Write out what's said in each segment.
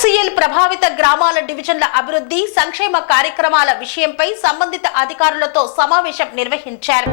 ప్రభావిత గ్రామాల డివిజన్ల అభివృద్ధి సంక్షేమ కార్యక్రమాల విషయంపై సంబంధిత అధికారులతో సమావేశం నిర్వహించారు.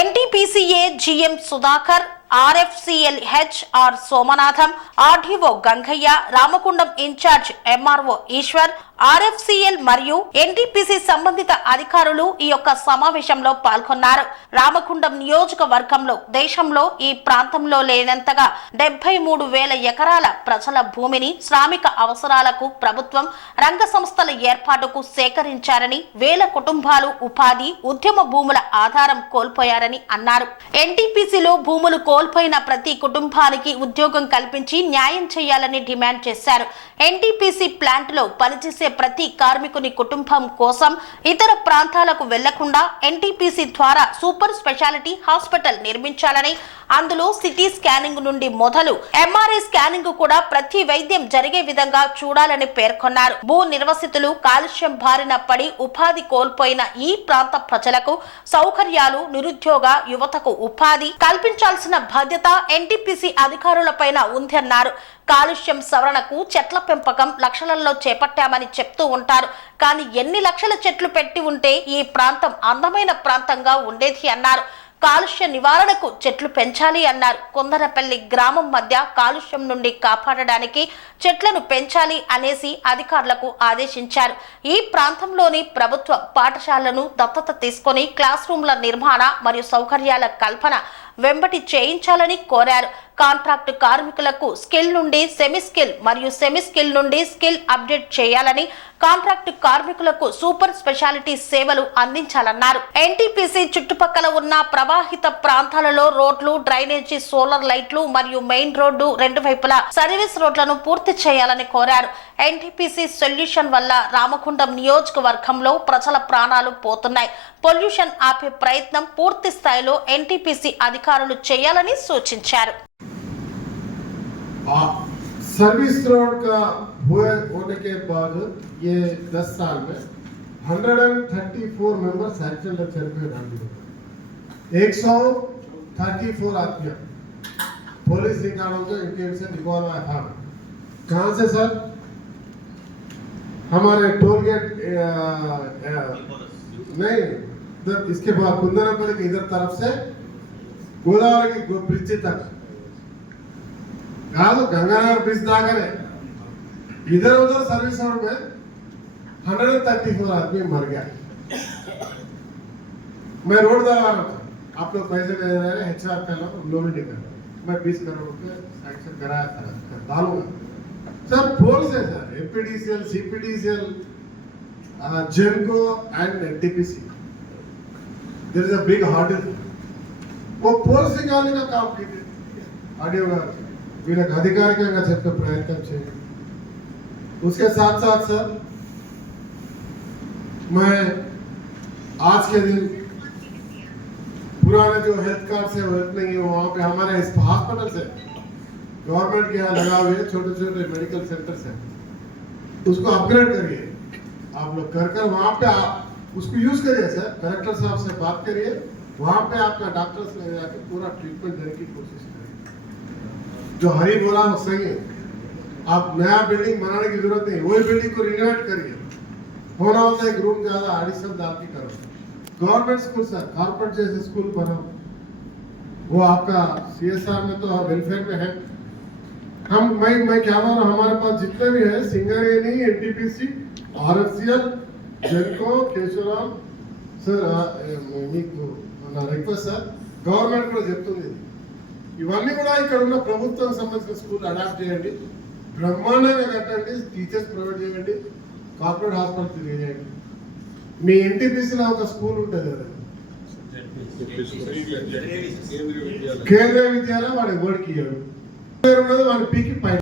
ఎన్టీపీసీఏ GM Sudhakar RFCL H R Somanatham RDO Gangaiah Ramagundam incharge MRO Eshwar RFCL మరియు ఎన్టీపీసీ సంబంధిత అధికారులు ఈ యొక్క సమావేశంలో పాల్గొన్నారు. రామకుండం నియోజకవర్గంలో దేశంలో ఈ ప్రాంతంలో లేనంతగా డెబ్బై మూడు వేల ఎకరాల ప్రజల భూమిని శ్రామిక అవసరాలకు ప్రభుత్వం రంగ సంస్థల ఏర్పాటుకు సేకరించారని వేల కుటుంబాలు ఉపాధి ఉద్యమ భూముల ఆధారం కోల్పోయారని అన్నారు. ఎన్టీపీసీలో భూములు కోల్పోయిన ప్రతి కుటుంబానికి ఉద్యోగం కల్పించి న్యాయం చేయాలని డిమాండ్ చేశారు. ఎన్టీపీసీ ప్లాంట్లో పనిచేసే ప్రతి కార్మికుని కుటుంబం కోసం ఇతర ప్రాంతాలకు వెళ్ళకుండా ఎన్టీపీసీ ద్వారా సూపర్ స్పెషాలిటీ హాస్పిటల్ నిర్మించాలని అందులో సిటీ స్కానింగ్ నుండి మొదలు ఎంఆర్ఐ స్కానింగ్ కూడా ప్రతి వైద్యం జరిగే విధంగా చూడాలని పేర్కొన్నారు. భూ నిర్వసితులు కాలుష్యం బారిన పడి ఉపాధి కోల్పోయిన ఈ ప్రాంత ప్రజలకు సౌకర్యాలు నిరుద్యోగ యువతకు ఉపాధి కల్పించాల్సిన బాధ్యత ఎన్టీపీసీ అధికారులపైన ఉందన్నారు. కాలుష్యం సవరణకు చెట్ల పెంపకం లక్షలలో చేపట్టామని చెప్తూ ఉంటారు. కానీ ఎన్ని లక్షల చెట్లు పెట్టి ఉంటే ఈ ప్రాంతం అందమైన ప్రాంతంగా ఉండేది అన్నారు. కాలుష్య నివారణకు చెట్లు పెంచాలి అన్నారు. కొందరపల్లి గ్రామం మధ్య కాలుష్యం నుండి కాపాడడానికి చెట్లను పెంచాలి అనేసి అధికారులకు ఆదేశించారు. ఈ ప్రాంతంలోని ప్రభుత్వ పాఠశాలను దత్తత తీసుకొని క్లాస్ రూమ్ల నిర్మాణ మరియు సౌకర్యాల కల్పన వెంబటి చేయించాలని కోరారు. కాంట్రాక్ట్ కార్మికులకు స్కిల్ నుండి సెమీ స్కిల్ మరియు సెమీ స్కిల్ నుండి స్కిల్ అప్డేట్ చేయాలని కాంట్రాక్ట్ కార్మికులకు సూపర్ స్పెషాలిటీ సేవలు అందించాలన్నారు. ఎన్టీపీసీ చుట్టుపక్కల ఉన్న ప్రవాహిత ప్రాంతాలలో రోడ్లు డ్రైనేజీ సోలార్ లైట్లు మరియు మెయిన్ రోడ్డు రెండు వైపులా సర్వీస్ రోడ్లను పూర్తి చేయాలని కోరారు ఎన్టీపీసీ సొల్యూషన్ వల్ల రామకుండం నియోజకవర్గంలో ప్రజల ప్రాణాలు పోతున్నాయి పొల్యూషన్ ఆపే ప్రయత్నం పూర్తి స్థాయిలో ఎన్టీపీసీ అధికారులు చేయాలని సూచించారు आ, सर्विस रोड का हुए होने के बाद ये 10 साल में 134 मेंबर्स एक्सीडेंट चलिए एक सौ थर्टी फोर आदमी पुलिस रिकॉर्डों को इंटेंशन रिकॉर्ड आया था कहाँ से सर हमारे टोल गेट नहीं इधर इसके बाद कुंदनापल्ली के इधर तरफ से गोदावरी की ब्रिज तक కాదు గంగానగర్ బ్రిడ్జ్ దాకానే इधर उधर सर्विस रोड में हंड्रेड थर्टी फोर आदमी मर गया मैं रोड दबा रहा था आप लोग पैसे दे रहे हैं एच आर का नॉमिनी का मैं बीस करोड़ रुपए सैंक्शन कराया था डालूंगा सर फोर से sir APDCL CPDCL Genco and NTPC there is a big hurdle वो पोल से निकालने का काम कीजिए ఆడియో గారు వీళ్ళకి అధికారికంగా చెప్పే ప్రయత్నం చేయండి उसके साथ साथ सर मैं आज के दिन पुराने जो हेल्थ कार्ड से हेल्थ नहीं है वहाँ पे हमारे इस हॉस्पिटल से गवर्नमेंट के यहाँ लगा हुए छोटे छोटे मेडिकल सेंटर्स हैं। उसको अपग्रेड करिए। आप लोग कर कर वहाँ पे आप उसको यूज़ करिए सर कलेक्टर साहब से बात करिए। वहाँ पे आपका डॉक्टर्स ले जाके पूरा ट्रीटमेंट देने की कोशिश करिए। जो हरी बोला, वो सही है। आप नया बिल्डिंग बनाने की ज़रूरत नहीं, वही बिल्डिंग को रिनोवेट करिए। होना होता है एक रूम ज़्यादा एडिशन डाल के करो गवर्नमेंट स्कूल सर कॉर्पोरेट जैसे स्कूल बनाओ वो आपका सीएसआर में तो वेलफेयर में है हम मैं मैं क्या बोल रहा हूँ हमारे पास जितने भी है Singareni NTPC RFCL Genco Keshavarao sir మీకు నా రిక్వెస్ట్ సార్ గవర్నమెంట్ కూడా చెప్తుంది ఇది. ఇవన్నీ కూడా ఇక్కడ ఉన్న ప్రభుత్వం సంబంధించిన స్కూల్ అడాప్ట్ చేయండి బ్రహ్మాండంగా కట్టండి టీచర్స్ ప్రొవైడ్ చేయండి కార్పొరేట్ హాస్పిటల్ తిరిగేయండి మీ ఎన్టీపీసీలో ఒక స్కూల్ ఉంటుంది కదా కేంద్రీయ విద్యాలయం వాడు ఎవరికి ఇవ్వడు ఉన్నది వాడి పీకి పై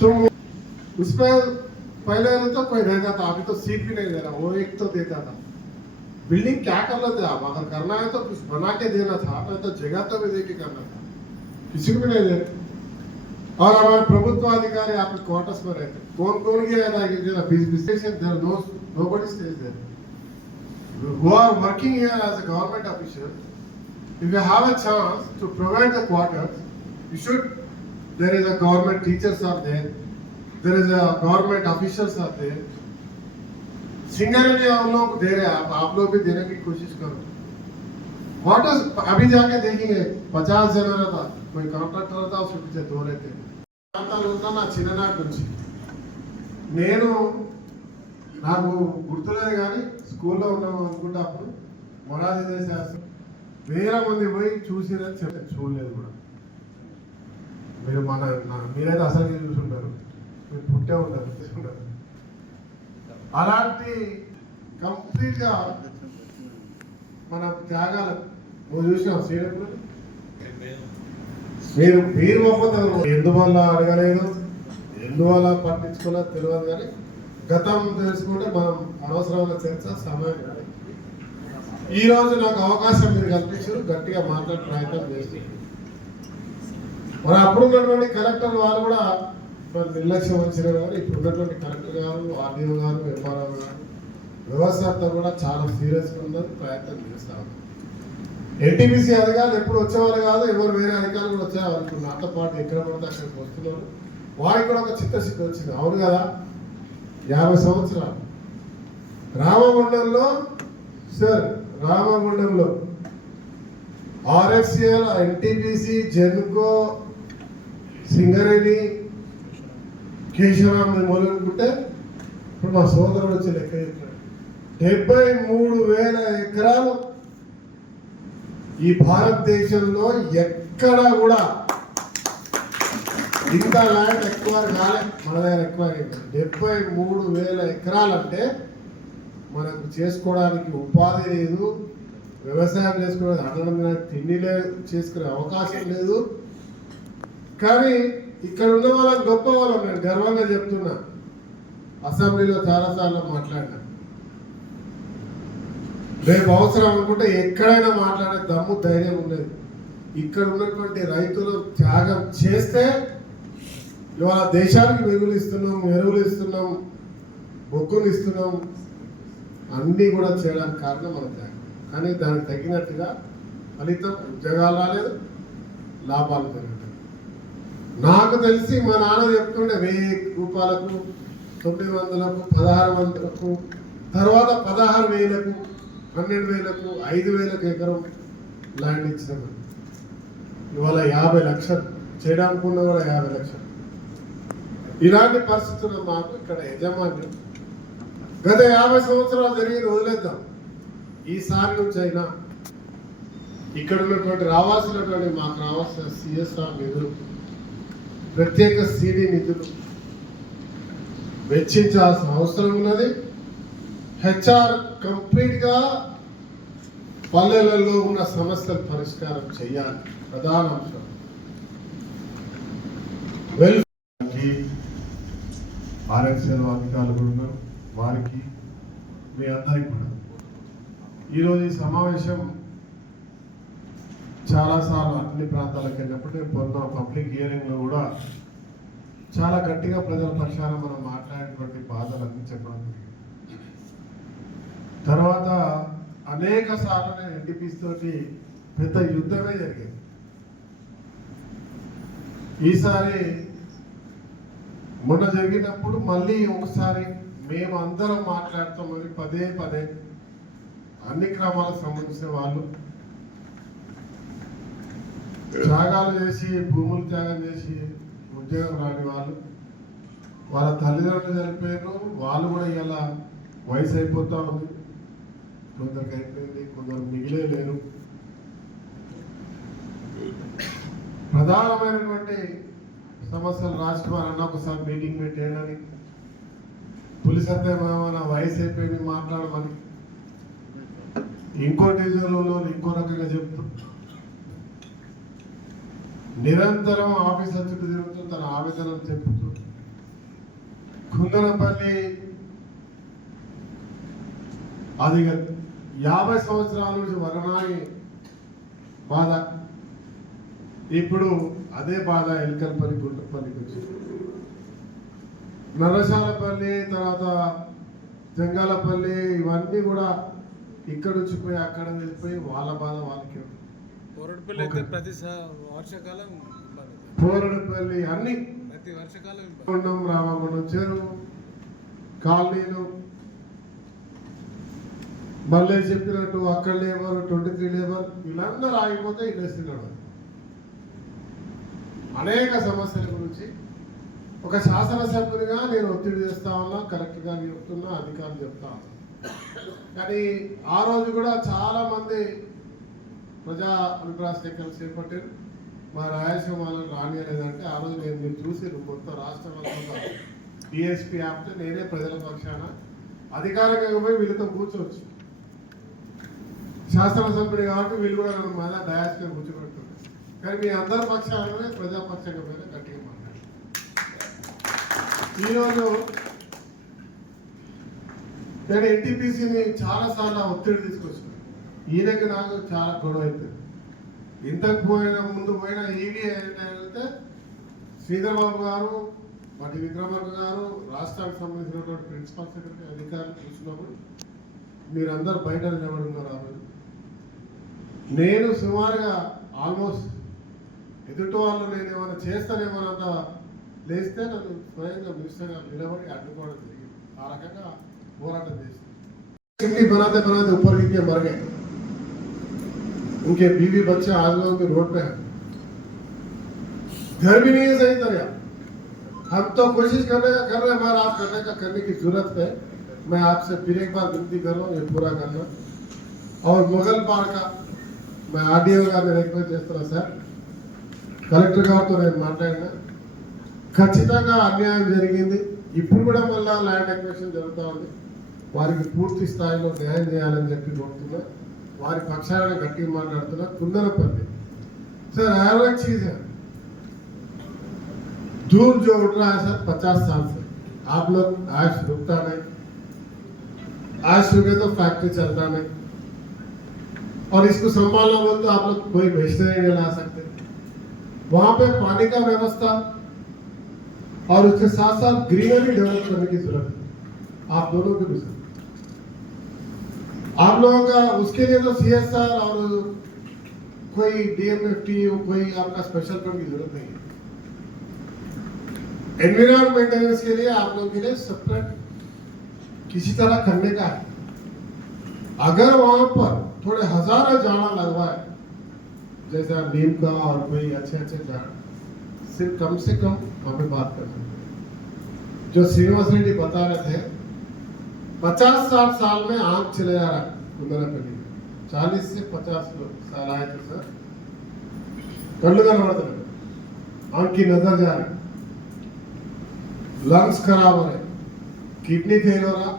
तो उसमें पहले तो कोई रहता था अभी तो सीट भी नहीं दे रहा वो एक तो देता था बिल्डिंग क्या कर लेते आप अगर करना है तो कुछ बना के देना था नहीं तो जगह तो भी दे के करना था किसी को भी नहीं दे रहे और हमारे प्रभुत्व अधिकारी आपके क्वार्टर्स में रहते कौन कौन गया था कि जरा business there no nobody stays there who are working here as a government official if you have a chance to provide the quarters you should there is a government teachers are there, there is a government officials are there. Singareni हम लोग दे रहे हैं आप आप लोग भी देने की कोशिश करो व्हाट इज अभी जाके देखेंगे पचास जन रहता कोई కాంట్రాక్టర్ रहता उसके पीछे दो रहते ప్రాంతాలు ఉన్నా నా చిన్ననాటి నుంచి నేను నాకు గుర్తులేదు కానీ స్కూల్లో ఉన్నాము అనుకుంటా అప్పుడు మొరాజీ శాస్త్రం. వేల మంది పోయి చూసిరని చెప్పారు చూడలేదు కూడా. మీరు మన మీరైతే అసలు చూసుంటారు. మీరు పుట్టే ఉంటారు చూసుకుంటారు అలాంటి కంప్లీట్గా మన త్యాగాలు నువ్వు చూసినావు శ్రీరంగులు మీరు మీరు ఒప్పందం ఎందువల్ల అడగలేదు? ఎందువల్ల పట్టించుకోలేదు తెలియదు కానీ గతం తెలుసుకుంటే మనం అనవసరమైన చర్చ సమయం కానీ. ఈ రోజు నాకు అవకాశం మీరు కల్పించారు గట్టిగా మాట్లాడే ప్రయత్నం చేసి మరి అప్పుడు ఉన్నటువంటి కలెక్టర్ వాళ్ళు కూడా మరి నిర్లక్ష్యం వచ్చిన కానీ ఇప్పుడు ఉన్నటువంటి కలెక్టర్ గారు ఆర్డీఓ గారు ఎంఆర్ఓ గారు వ్యవస్థ కూడా చాలా సీరియస్గా ఉన్నది ప్రయత్నం చేస్తాము ఎన్టీపీసీ అధికారులు ఎప్పుడు వచ్చేవారు కాదు ఎవరు వేరే అధికారులు కూడా వచ్చేవారు నాతో పాటు ఎక్కడ పడితే అక్కడికి వస్తున్నారు. వారికి కూడా ఒక చిత్తశుద్ధి వచ్చింది. అవును కదా? యాభై సంవత్సరాలు. రామగుండంలో సార్ రామగుండంలో ఆర్ఎఫ్సిఎల్ ఎన్టీపీసీ జెన్కో సింగరేణి కేశవరామ్ మొదలుకుంటే ఇప్పుడు మా సోదరుడు వచ్చి లెక్క చెప్పాడు డెబ్బై మూడు వేల ఎకరాలు ఈ భారతదేశంలో ఎక్కడా కూడా ఇంకా ల్యాండ్ ఎక్కువ కాలే మన దగ్గర ఎక్కువ డెబ్బై మూడు వేల ఎకరాలంటే మనకు చేసుకోవడానికి ఉపాధి లేదు వ్యవసాయం చేసుకునేది అన్నం తిండి లేదు చేసుకునే అవకాశం లేదు. కానీ ఇక్కడ ఉన్న వాళ్ళకి గొప్ప వాళ్ళం నేను గర్వంగా చెప్తున్నా. అసెంబ్లీలో చాలాసార్లు మాట్లాడినా. రేపు అవసరం అనుకుంటే ఎక్కడైనా మాట్లాడే దమ్ము ధైర్యం ఉండేది. ఇక్కడ ఉన్నటువంటి రైతులు త్యాగం చేస్తే ఇవాళ దేశానికి వెలుగులు ఇస్తున్నాం ఎరువులు ఇస్తున్నాం బొగ్గులు ఇస్తున్నాం. అన్నీ కూడా చేయడానికి కారణం మన త్యాగం కానీ దానికి తగినట్టుగా ఫలితం ఉద్యోగాలు రాలేదు లాభాలు జరుగుతాయి నాకు తెలిసి మా నాన్న చెప్తుండే వెయ్యి రూపాయలకు తొమ్మిది వందలకు పదహారు వందలకు తర్వాత పదహారు వేలకు పన్నెండు వేలకు ఐదు వేలకు ఎకరం ల్యాండ్ ఇచ్చినాం. ఇవాళ యాభై లక్షలు చేయడానికి ఉన్న కూడా యాభై లక్షలు. ఇలాంటి పరిస్థితులు మాకు ఇక్కడ యజమాన్యం. గత యాభై సంవత్సరాలు జరిగింది వదిలేద్దాం. ఈసారి నుంచి అయినా ఇక్కడ ఉన్నటువంటి రావాల్సినటువంటి మాకు రావాల్సిన సిఎస్ఆర్ నిధులు ప్రత్యేక సిడి నిధులు వెచ్చించాల్సిన అవసరం ఉన్నది. హెచ్ఆర్ కంప్లీట్గా పల్లెలలో ఉన్న సమస్యలు పరిష్కారం చేయాలి. ప్రధాన అంశం. ఆర్ఎక్స్ఎల్ అధికారులు కూడా ఉన్నారు. వారికి మీ అందరికి కూడా. ఈరోజు ఈ సమావేశం చాలాసార్లు అన్ని ప్రాంతాలకు వెళ్ళినప్పుడు నేను పొందిన పబ్లిక్ హియరింగ్లో కూడా చాలా గట్టిగా ప్రజల పక్షాన మనం మాట్లాడినటువంటి బాధలన్నీ చెప్పడం జరిగింది. తర్వాత అనేక సార్లు నేను ఎన్టీపీస్ తోటి పెద్ద యుద్ధమే జరిగింది. ఈసారి మొన్న జరిగినప్పుడు మళ్ళీ ఒకసారి మేము అందరం మాట్లాడుతామని పదే పదే అన్ని క్రమాలకు సంబంధించిన వాళ్ళు త్యాగాలు చేసి భూములు త్యాగం చేసి ఉద్యోగం రాని వాళ్ళు వాళ్ళ తల్లిదండ్రులు చనిపోయారు వాళ్ళు కూడా ఇలా వయసు అయిపోతా ఉంది. కొందరికి అయిపోయింది కొందరు మిగిలే లేరు ప్రధానమైనటువంటి సమస్యలు రాష్ట్రం అన్న ఒకసారి మీటింగ్ పెట్టేయడానికి పులిస్ సత్యమేమన్నా వయసు అయిపోయింది మాట్లాడమని. ఇంకో డివిజన్లో ఇంకో రకంగా చెప్తూ. నిరంతరం ఆఫీస్ చుట్టూ తిరుగుతూ తన ఆవేదన చెప్పుతూ. కుందనపల్లి అది యాభై సంవత్సరాల నుంచి వరణాని బాధ. ఇప్పుడు అదే బాధ ఎలకల్పల్లి గుంటపల్లికి వచ్చింది నరసాలపల్లి తర్వాత జంగాలపల్లి ఇవన్నీ కూడా ఇక్కడ నుంచి పోయి అక్కడ వెళ్ళిపోయి వాళ్ళ బాధ వాళ్ళకి అయితే ప్రతి స- వర్షాకాలం పోరడపల్లి అన్ని ప్రతి వర్షాకాలం కొండం రామగుండం చెరువు కాలనీలు. మళ్ళీ చెప్పినట్టు అక్కడ లేబర్ ట్వంటీ త్రీ లేబర్ వీళ్ళందరూ ఆగిపోతే ఇండస్ట్రీ నడవదు. అనేక సమస్యల గురించి ఒక శాసనసభ్యునిగా నేను ఒత్తిడి చేస్తా ఉన్నా కలెక్టర్ చెప్తున్నా అధికారులు చెప్తా కానీ ఆ రోజు కూడా చాలా మంది ప్రజా అభిప్రాయ సేకరణ చేపట్టారు. మా రాయలసీమ వాళ్ళని రానియలేదంటే ఆ రోజు నేను మీరు చూసి మొత్తం రాష్ట్రంలో డిఎస్పీ యాప్ నేనే ప్రజల పక్షాన అధికారికంగా పోయి వీళ్ళతో కూర్చోవచ్చు. శాసనసభ్యుడు కాబట్టి వీళ్ళు కూడా నన్ను మళ్ళీ డయాస్పీ కూర్చోబెడుతున్నారు కానీ మీ అందరి పక్షాలనే ప్రజాపక్షంగా మీద గట్టిగా మాట్లాడారు. ఈరోజు నేను ఎన్టీపీసీని చాలాసార్లు ఒత్తిడి తీసుకొచ్చాను. ఈయనకి నాకు చాలా గొడవ అవుతుంది ఇంతకు పోయిన ముందు పోయిన ఈవీ ఏంటంటే శ్రీధర్బాబు గారు మటి విక్రమార్క గారు రాష్ట్రానికి సంబంధించినటువంటి ప్రిన్సిపల్ సెక్రటరీ అధికారులు చూసినప్పుడు మీరందరూ బయట నిలబడి ఉన్నారు ఆ రోజు నేను సుమారుగా ఆల్మోస్ట్ ఎదుటి వాళ్ళు నేను ఏమైనా చేస్తానేమోనంత లేస్తే నన్ను స్వయంగా మినిస్టర్గా నిలబడి అడ్డుకోవడం జరిగింది ఆ రకంగా పోరాటం చేసింది सिमली बनाते बनाते ऊपर गिर के मर गए उनके बीवी बच्चे आज लोगों के रोड पे हैं घर भी नहीं है सही तरह हम तो कोशिश करने का कर रहे हैं मगर आप करने का करने की जरूरत है मैं आपसे फिर एक बार विनती कर रहा हूँ ये पूरा करना और मुगल पार का मैं ఆర్డీఓ గారిని రిక్వెస్ట్ చేస్తున్నా సార్ కలెక్టర్ గారితో నేను మాట్లాడినా ఖచ్చితంగా అన్యాయం జరిగింది ఇప్పుడు కూడా మళ్ళా ల్యాండ్ అక్వేషన్ జరుగుతూ ఉంది వారికి పూర్తి స్థాయిలో న్యాయం చేయాలని చెప్పి కోరుతున్నా వారి పక్షాన గట్టిగా మాట్లాడుతున్నా కుందనపల్లి सर हर एक चीज है दूर जो उठ रहा है सर पचास साल से आप लोग आज रुकता नहीं आज रुके तो फैक्ट्री चलता नहीं और इसको संभालना बोल तो आप लोग कोई मशीनरी नहीं ला सकते वहाँ पे पानी का व्यवस्था और उसके साथ साथ ग्रीनरी डेवलप करने की ज़रूरत है। आप दोनों के विषय आप लोगों का, उसके लिए तो सीएसआर और कोई डीएमएफटी कोई आपका स्पेशल फंड की ज़रूरत नहीं है। एनवायरमेंट के लिए आप लोगों के लिए सेपरेट किसी तरह करने का है। अगर वहाँ पर थोड़े हज़ारों जाना लगवाए जैसा नीम का और कोई अच्छे अच्छे झाड़ सिर्फ़ कम से कम हमें बात करना जो श्रीनिवास रेड्डी बता रहे थे, पचास साठ साल में आम चले जा रहा कुंदनपल्ली में चालीस से पचास साल आए थे, सर। कళ్ళు कनबड़ते आँख की नज़र जा रही लंग्स खराब हो रहे किडनी फेल हो रहा।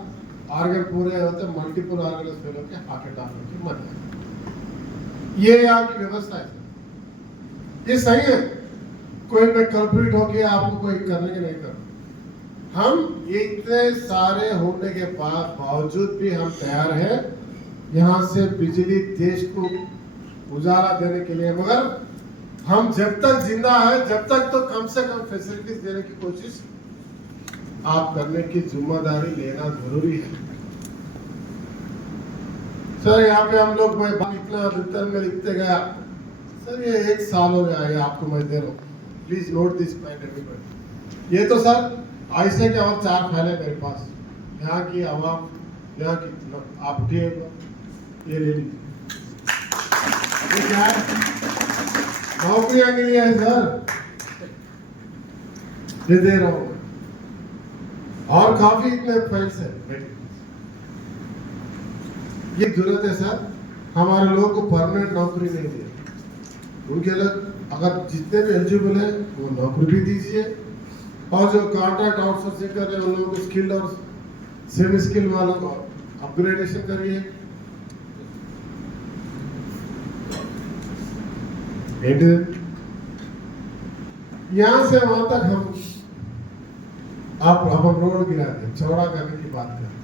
ऑर्गन पूरे होते, मल्टीपल ऑर्गन फेल होकर हार्ट अटैक होकर मर जाए ये यहाँ की व्यवस्था है। ये सही है। कोई मैं कल्प्रिट हो गया आपको कोई करने के नहीं कर। हम इतने सारे होने के बाद बावजूद भी हम तैयार हैं, यहाँ से बिजली देश को उजाला देने के लिए। मगर हम जब तक ज़िंदा है, जब तक तो कम से कम फैसिलिटीज़ देने की कोशिश आप करने की ज़िम्मेदारी लेना ज़रूरी है। सर, यहाँ पे हम लोग मैं रिटर्न में लिखते गया। सर, ये एक साल हो गया ये आपको मैं दे रहा हूँ। Please note this point everybody ये तो सर ऐसे के और चार फ़ाइल है मेरे पास। यहाँ की आवाम यहाँ की आप उठिए। ये ले लीजिए। है? नौकरियाँ के लिए है सर। ये दे रहा हूँ। और काफ़ी इतने फाइल्स है। ये ज़रूरत है सर, हमारे लोगों को परमानेंट नौकरी नहीं दी। उनके अलग अगर जितने भी एलिजिबल है, वो नौकरी भी दीजिए। और जो कॉन्ट्रैक्ट आउटसोर्सिंग कर रहे हैं, उन लोगों को स्किल्ड और सेमी स्किल वालों को अपग्रेडेशन करिए। यहाँ से वहाँ तक हम आप हम रोड गिरा दें, चौड़ा करने की बात करें।